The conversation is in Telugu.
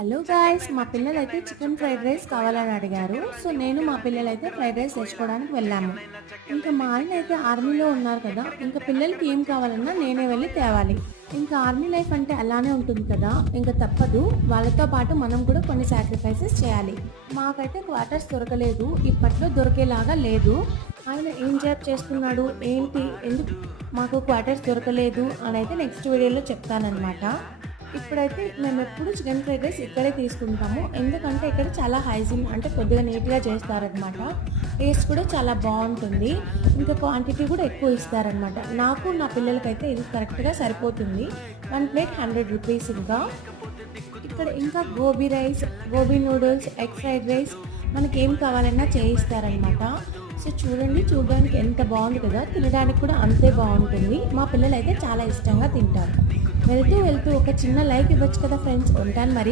హలో గాయస్ మా పిల్లలు అయితే చికెన్ ఫ్రైడ్ రైస్ కావాలని అడిగారు. సో నేను మా పిల్లలైతే ఫ్రైడ్ రైస్ తెచ్చుకోవడానికి వెళ్ళాము. ఇంకా మా ఆయన అయితే ఆర్మీలో ఉన్నారు కదా ఇంకా పిల్లలకి ఏం కావాలన్నా నేనే వెళ్ళి తేవాలి. ఇంకా ఆర్మీ లైఫ్ అంటే అలానే ఉంటుంది కదా ఇంకా తప్పదు. వాళ్ళతో పాటు మనం కూడా కొన్ని సాక్రిఫైసెస్ చేయాలి. మాకైతే క్వార్టర్స్ దొరకలేదు ఇప్పట్లో దొరికేలాగా లేదు. ఆయన ఏం జాబ్ చేస్తున్నాడు ఏంటి ఎందుకు మాకు క్వార్టర్స్ దొరకలేదు అని అయితే నెక్స్ట్ వీడియోలో చెప్తానన్నమాట. ఇప్పుడైతే మేము ఎప్పుడు చికెన్ ఫ్రైడ్ రైస్ ఇక్కడే తీసుకుంటాము. ఎందుకంటే ఇక్కడ చాలా హైజీన్ అంటే కొద్దిగా నీట్గా చేస్తారనమాట టేస్ట్ కూడా చాలా బాగుంటుంది. ఇంకా క్వాంటిటీ కూడా ఎక్కువ ఇస్తారనమాట నాకు నా పిల్లలకైతే ఇది కరెక్ట్గా సరిపోతుంది. వన్ ప్లేట్ హండ్రెడ్ రూపీస్ ఇంకా. ఇక్కడ ఇంకా gobi rice gobi noodles egg fried rice మనకి ఏం కావాలన్నా చేయిస్తారనమాట సో చూడండి చూడడానికి ఎంత బాగుంది కదా. తినడానికి కూడా అంతే బాగుంటుంది. మా పిల్లలు అయితే చాలా ఇష్టంగా తింటారు. వెళ్తూ వెళ్తూ ఒక చిన్న లైక్ ఇవ్వచ్చు కదా ఫ్రెండ్స్? ఉంటాను మరి.